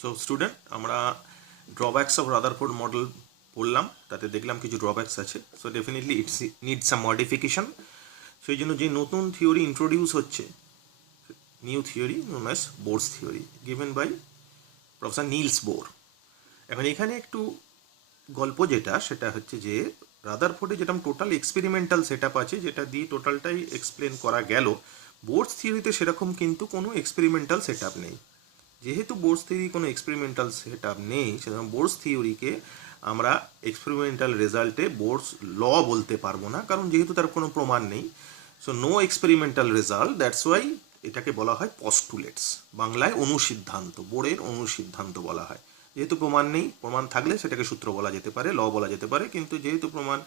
So student, আমরা drawbacks of Rutherford model পড়লাম, তাতে দেখলাম কিছু ড্রব্যাকস আছে। So definitely its need some modification. সেই জন্য যে নতুন থিওরি ইন্ট্রোডিউস হচ্ছে, new theory known as Bohr's theory, given by professor Niels Bohr. এখন এখানে একটু গল্প যেটা, সেটা হচ্ছে যে রাদারফোর্ডে যেটা টোটাল এক্সপেরিমেন্টাল সেট আপ আছে, যেটা দিয়ে টোটালটাই এক্সপ্লেন করা গেল, বোরস থিওরিতে সেরকম কিন্তু কোনো এক্সপেরিমেন্টাল সেট আপ নেই। যেহেতু বোরস থিওরি কোনো এক্সপেরিমেন্টাল সেট আপ নেই, সেজন্য বোরস থিওরিকে আমরা এক্সপেরিমেন্টাল রেজাল্টে বোরস ল বলতে পারবো না, কারণ যেহেতু তার কোনো প্রমাণ নেই। So no experimental result, that's why এটাকে বলা হয় পস্টুলেটস, বাংলায় অনুসিদ্ধান্ত, বোরের অনুসিদ্ধান্ত বলা হয়। যেহেতু প্রমাণ নেই, প্রমাণ থাকলে সেটাকে সূত্র বলা যেতে পারে, ল বলা যেতে পারে, কিন্তু যেহেতু প্রমাণ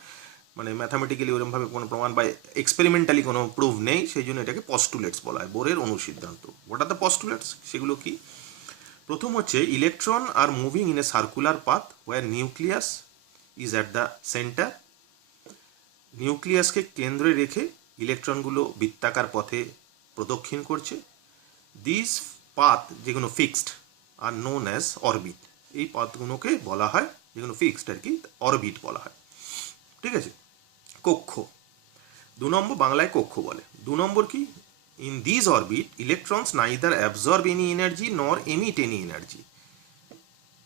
মানে ম্যাথামেটিক্যালি ওরকমভাবে কোনো প্রমাণ বা এক্সপেরিমেন্টালি কোনো প্রুভ নেই, সেই জন্য এটাকে পস্টুলেটস বলা হয়, বোরের অনুসিদ্ধান্ত। What are the postulates? সেগুলো কি? প্রথম হচ্ছে, electron are moving in a circular path where nucleus is at the centre. নিউক্লিয়াসকে কেন্দ্রে রেখে ইলেকট্রনগুলো বৃত্তাকার পথে প্রদক্ষিণ করছে। দিস পাথ, যেগুলো fixed, are known as orbit. এই পাথগুলোকে বলা হয়, যেগুলো ফিক্সড আর কি, অরবিট বলা হয়। ঠিক আছে? কক্ষ, 2 নম্বর, বাংলায় কক্ষ বলে। 2 নম্বর কি? In this orbit electrons neither absorb any energy নর এমিট এনি এনার্জি।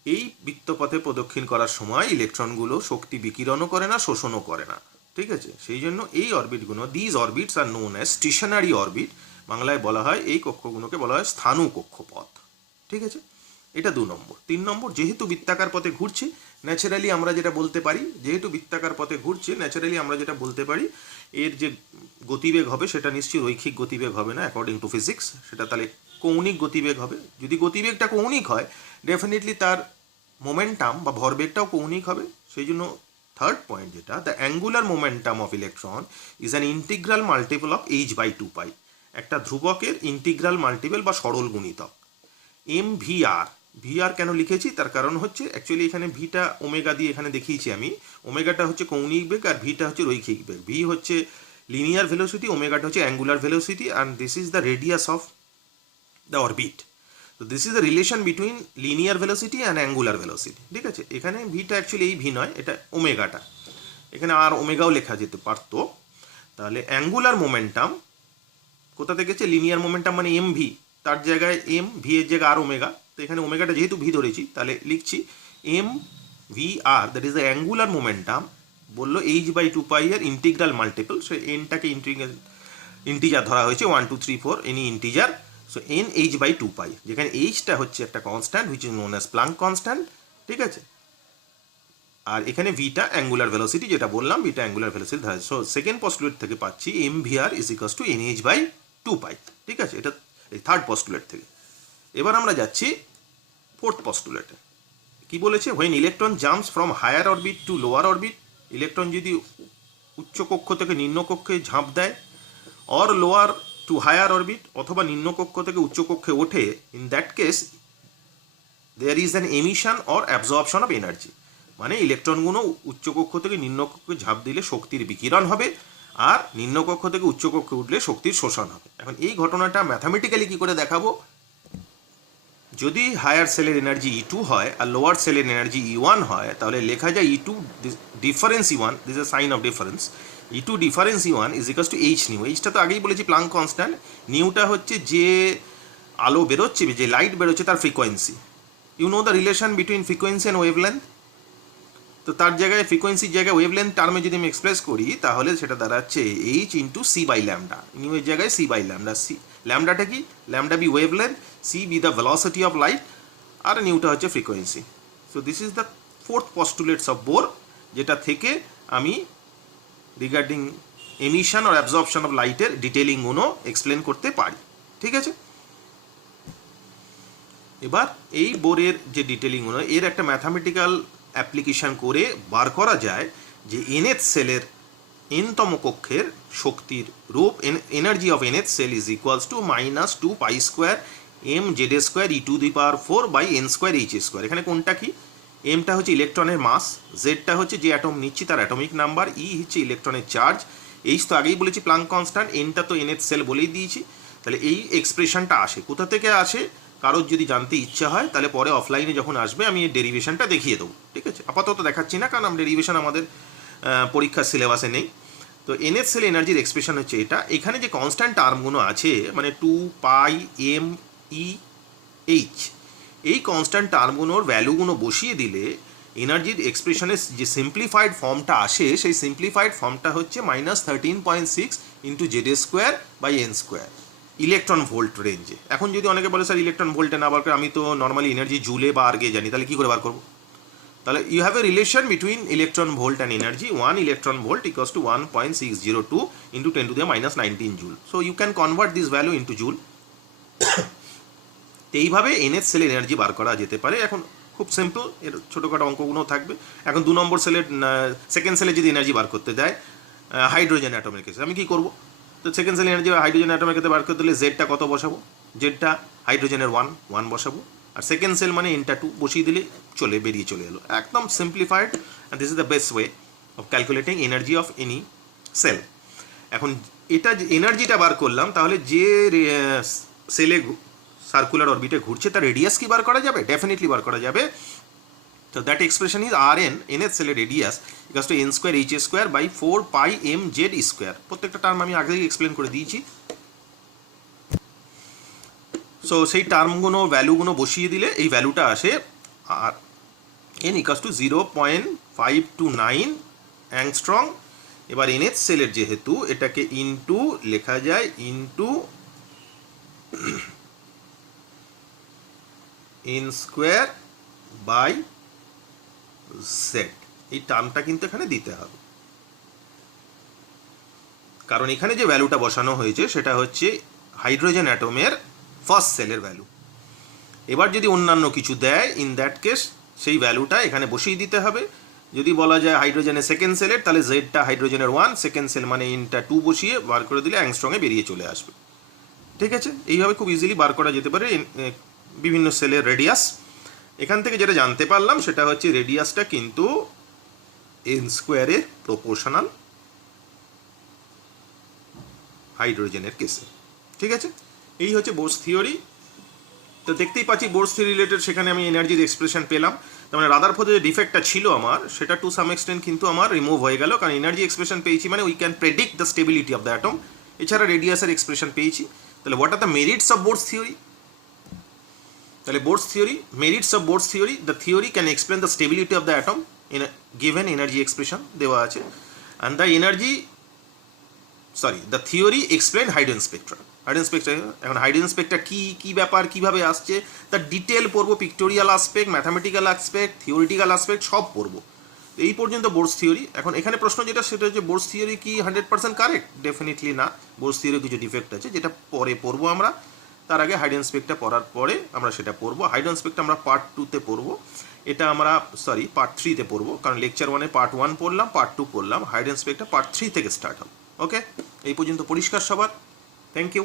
এই বৃত্তপথে প্রদক্ষিণ করার সময় ইলেকট্রনগুলো শক্তি বিকিরণও করে না, শোষণও করে না। ঠিক আছে? সেই জন্য এই অরবিটগুলো, this orbits are known as stationary orbit. বাংলায় বলা হয়, এই কক্ষগুলোকে বলা হয় স্থানু কক্ষপথ। ঠিক আছে? এটা 2 নম্বর। 3 নম্বর, যেহেতু বৃত্তাকার পথে ঘুরছে, ন্যাচারালি আমরা যেটা বলতে পারি, যেহেতু বৃত্তাকার পথে ঘুরছে, ন্যাচারালি আমরা যেটা বলতে পারি, এর যে গতিবেগ হবে সেটা নিশ্চয়ই রৈখিক গতিবেগ হবে না, অ্যাকর্ডিং টু ফিজিক্স। সেটা তাহলে কৌণিক গতিবেগ হবে। যদি গতিবেগটা কৌণিক হয়, ডেফিনেটলি তার মোমেন্টাম বা ভরবেগটাও কৌণিক হবে। সেই জন্য থার্ড পয়েন্ট যেটা, the angular momentum of electron is an integral multiple of h/2π। একটা ধ্রুবকের ইন্টিগ্রাল মাল্টিপল বা সরল গুণিতক। MVR, VR কেন লিখেছি, তার কারণ হচ্ছে অ্যাকচুয়ালি এখানে ভিটা ওমেগা দিয়ে এখানে দেখিয়েছি আমি। ওমেগাটা হচ্ছে কৌণিক বেগ আর ভিটা হচ্ছে রৈখিক বেগ। ভি হচ্ছে লিনিয়ার ভেলোসিটি, ওমেগাটা হচ্ছে angular velocity, and this is the radius of the orbit. তো this is the relation between linear velocity and angular velocity. ঠিক আছে? এখানে ভিটা অ্যাকচুয়ালি এই ভি নয়, এটা ওমেগাটা। এখানে আর ওমেগাও লেখা যেতে পারতো। তাহলে অ্যাঙ্গুলার মোমেন্টাম কোথা থেকে গেছে? লিনিয়ার মোমেন্টাম মানে এম ভি, তার জায়গায় এম, ভি এর জায়গায় আর ওমেগা। তো এখানে ওমেগাটা যেহেতু ভি ধরেছি, তাহলে লিখছি m v r, that is the angular momentum. বললো h/2π এর ইন্টিগ্রাল মাল্টিপল। সো এনটাকে ইন্টিজার ধরা হয়েছে, 1 2 3 4 any integer. So N h/2π, যেখানে এইচটা হচ্ছে একটা constant which is known as Planck constant. ঠিক আছে? আর এখানে ভিটা অ্যাঙ্গুলার ভেলোসিটি, যেটা বললাম ভিটা অ্যাঙ্গুলার ভেলোসিটি ধরা। সো সেকেন্ড পস্টুলেট থেকে পাচ্ছি MVR is equals two NH/2π। ঠিক আছে? এটা এই থার্ড পস্টুলেট থেকে। এবার আমরা যাচ্ছি ফোর্থ পস্টুলেটে। কি বলেছে? When electron jumps from higher orbit to lower orbit, electron যদি উচ্চ কক্ষ থেকে নিম্ন কক্ষে ঝাঁপ দেয়, or lower to higher orbit, অথবা নিম্ন কক্ষ থেকে উচ্চ কক্ষে ওঠে, in that case there is an emission or absorption of energy. মানে ইলেকট্রনগুলো উচ্চ কক্ষ থেকে নিম্ন কক্ষে ঝাঁপ দিলে শক্তির বিকিরণ হবে, আর নিম্ন কক্ষ থেকে উচ্চ কক্ষে উঠলে শক্তির শোষণ হবে। এখন এই ঘটনাটা ম্যাথামেটিক্যালি কি করে দেখাবো? যদি হায়ার সেলের এনার্জি E2 হয় আর লোয়ার সেলের এনার্জি E1 হয়, তাহলে লেখা যায় E2 difference E1, this is sign of difference, E2 difference E1 is equals to H nu. এইচটা তো আগেই বলেছি প্লাঙ্ক কনস্ট্যান্ট। নিউটা হচ্ছে যে আলো বেরোচ্ছে, যে লাইট বেরোচ্ছে, তার frequency. You know the relation between frequency and wavelength. তো তার জায়গায় ফ্রিকোয়েন্সির জায়গায় ওয়েভলেন্থ টার্মে যদি আমি এক্সপ্রেস করি, তাহলে সেটা দাঁড়াচ্ছে H ইন্টু C/λ। নিউয়ের জায়গায় C/λ। ল্যামডাটা কি? Lambda be wavelength, C be the velocity of light, আর নিউটা হচ্ছে frequency. So this is the fourth postulates of Bohr, যেটা থেকে আমি রিগার্ডিং এমিশন আর অ্যাবজর্পশন অফ লাইটের ডিটেলিংগুলো এক্সপ্লেন করতে পারি। ঠিক আছে? এবার এই বোরের যে ডিটেলিংগুলো, এর একটা ম্যাথামেটিক্যাল অ্যাপ্লিকেশন করে বার করা যায় যে nth সেলের nতম কক্ষের শক্তির রূপ, energy of nth shell is equals to -2π² mz² e⁴/n²h²। এখানে কোনটা কি? এমটা হচ্ছে ইলেকট্রনের মাস, জেডটা হচ্ছে যে অ্যাটম নিচ্ছি তার অ্যাটমিক নাম্বার, ই হচ্ছে ইলেকট্রনের চার্জ, এইচ তো আগেই বলেছি প্লাঙ্ক কনস্ট্যান্ট, এনটা তো nth সেল বলেই দিয়েছি। তাহলে এই এক্সপ্রেশনটা আসে কোথা থেকে? আসে কারোর যদি জানতে ইচ্ছা হয় তাহলে পরে অফলাইনে যখন আসবে আমি এই ডেরিভেশনটা দেখিয়ে দেবো, ঠিক আছে? আপাতত দেখাচ্ছি না, কারণ ডেরিভেশন আমাদের পরীক্ষার সিলেবাসে নেই। তো এনএস সেল এনার্জির এক্সপ্রেশন হচ্ছে এটা। এখানে যে কনস্ট্যান্ট টার্মগুলো আছে মানে 2πmEh, এই কনস্ট্যান্ট টার্মগুলোর ভ্যালুগুলো বসিয়ে দিলে এনার্জির এক্সপ্রেশনের যে সিম্পলিফাইড ফর্মটা আসে সেই সিম্পলিফাইড ফর্মটা হচ্ছে -13.6 ইন্টু ZA² ইলেকট্রন ভোল্ট রেঞ্জে। এখন যদি অনেকে বলে স্যার ইলেকট্রন ভোল্টে না বার করে, আমি তো নর্মালি এনার্জি জুলে বা আর্গে জানি, তাহলে কী করে বার করবো? তাহলে you have a relation between electron volt and energy. 1 electron volt equals to 1.602 into 10⁻⁹ joule. So you can convert this value into joule. এইভাবে এনএস সেলের এনার্জি বার করা যেতে পারে। এখন খুব সিম্পল, এর ছোটোখাটো অঙ্কগুলো থাকবে। এখন 2 নম্বর সেলের সেকেন্ড সেলে যদি এনার্জি বার করতে দেয় হাইড্রোজেন অ্যাটমের ক্ষেত্রে, আমি কী করবো? তো সেকেন্ড সেল এনার্জি হাইড্রোজেন অ্যাটমের ক্ষেত্রে বার করতে দিলে জেডটা কত বসাবো? জেডটা হাইড্রোজেনের 1 বসাবো, আর সেকেন্ড সেল মানে এনটা 2 বসিয়ে দিলে বেরিয়ে চলে এলো। একদম simplified, and this is the best way of calculating energy of any cell. এখন এটা এনার্জিটা বার করলাম, তাহলে যে সেলে সার্কুলার অরবিটে ঘুরছে তার রেডিয়াস কি বার করা যাবে? ডেফিনেটলি বার করা যাবে। তো that expression is Rn, NS সেলের রেডিয়াস ইকুয়ালস টু n²h²/4πmz²। প্রত্যেকটা টার্ম আমি আগেই এক্সপ্লেন করে দিয়েছি। সো সেই টার্মগুলো ভ্যালুগুলো বসিয়ে দিলে এই ভ্যালুটা আসে, আর n ইকুয়ালস টু 0.529 অ্যাংস্ট্রং। এবার এনএস সেলের যেহেতু এটাকে ইনটু লেখা যায় ইনটু n²/z। এই টার্মটা কিন্তু এখানে দিতে হবে, কারণ এখানে যে ভ্যালুটা বসানো হয়েছে সেটা হচ্ছে হাইড্রোজেন অ্যাটমের ফার্স্ট সেলের ভ্যালু। এবার যদি অন্যান্য কিছু দেয়, ইন দ্যাট কেস সেই ভ্যালুটা এখানে বসিয়ে দিতে হবে। যদি বলা যায় হাইড্রোজেনের সেকেন্ড সেলের, তাহলে জেডটা হাইড্রোজেনের 1, সেকেন্ড সেল মানে ইনটা 2 বসিয়ে বার করে দিলে অ্যাংস্ট্রংয়ে বেরিয়ে চলে আসবে। ঠিক আছে? এইভাবে খুব ইজিলি বার করা যেতে পারে বিভিন্ন সেলের রেডিয়াস। এখান থেকে যেটা জানতে পারলাম সেটা হচ্ছে রেডিয়াসটা কিন্তু n² প্রপোর্শনাল হাইড্রোজেনের কেসে। ঠিক আছে? এই হচ্ছে বোরস থিওরি। তো দেখতেই পাচ্ছি বোরস থিওরি রিলেটেড সেখানে আমি এনার্জির এক্সপ্রেশন পেলাম। তার মানে রাদারফোর্ডে যে ডিফেক্টটা ছিল আমার, সেটা টু সাম এক্সটেন্ট কিন্তু আমার রিমুভ হয়ে গেল, কারণ এনার্জি এক্সপ্রেশন পেয়েছি মানে we can predict the stability of the atom. এছাড়া রেডিয়াসের এক্সপ্রেশন পেয়েছি। তাহলে what are the merits of Bohr's theory? তাহলে Bohr's theory, merits of Bohr's theory, the theory can explain the stability of the atom in given energy expression দেওয়া আছে, and the energy the theory explain hydrogen spectrum. Hydrogen spectrum, এখন hydrogen spectra কী ব্যাপার, কীভাবে আসছে তার detail পড়বো, pictorial aspect, mathematical aspect, theoretical aspect সব পড়বো। এই পর্যন্ত বোরস থিওরি। এখন এখানে প্রশ্ন যেটা সেটা হচ্ছে বোরস থিওরি কি 100% কারেক্ট? ডেফিনেটলি না, বোরস থিওরি কিছু ডিফেক্ট আছে যেটা পরে পড়বো আমরা। তার আগে হাইড্রোজেন স্পেকট্রা পড়ার পরে আমরা সেটা পড়বো। হাইড্রোজেন স্পেকট্রা আমরা পার্ট 2-তে পড়বো, এটা আমরা পার্ট 3-তে পড়বো, কারণ লেকচার 1-এ পার্ট 1 পড়লাম, পার্ট 2 পড়লাম, হাইড্রোজেন স্পেকট্রা পার্ট 3 থেকে স্টার্ট হবে। ওকে, এই পর্যন্ত পরিষ্কার সবার? Thank you.